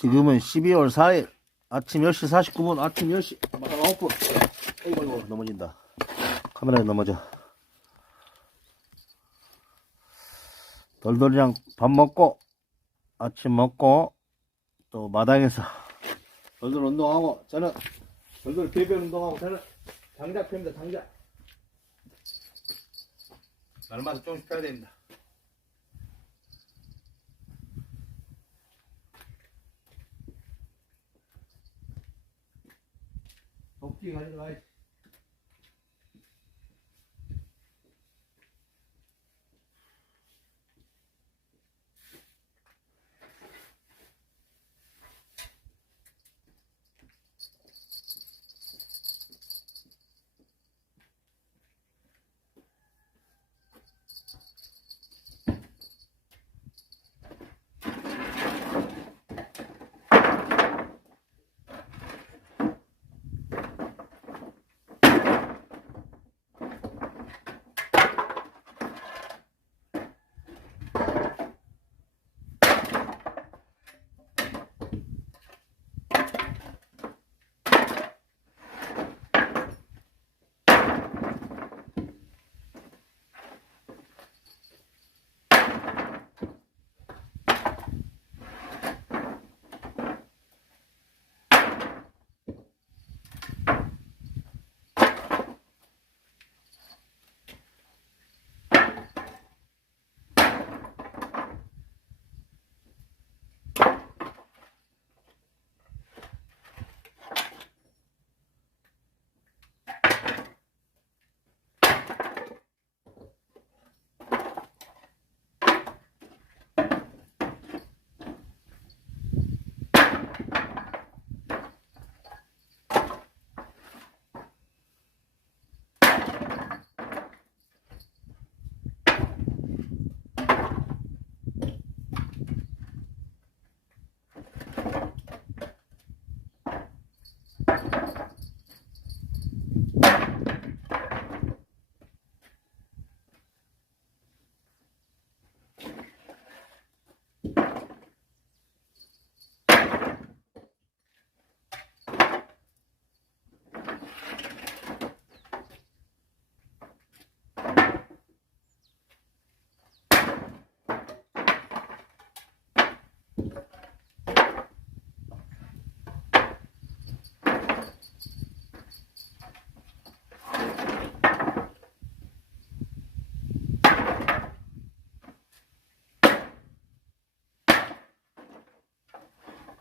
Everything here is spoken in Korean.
지금은 12월 4일 아침 10시 49분, 아침 10시 49분. 이거 넘어진다. 카메라에 넘어져. 돌돌이랑 밥 먹고, 아침 먹고, 또 마당에서 돌돌 운동하고, 저는 돌돌 배변 운동하고, 저는 장작 펴입니다, 장작. 날마다 조금씩 펴야 됩니다. 도끼 가지고 와야지.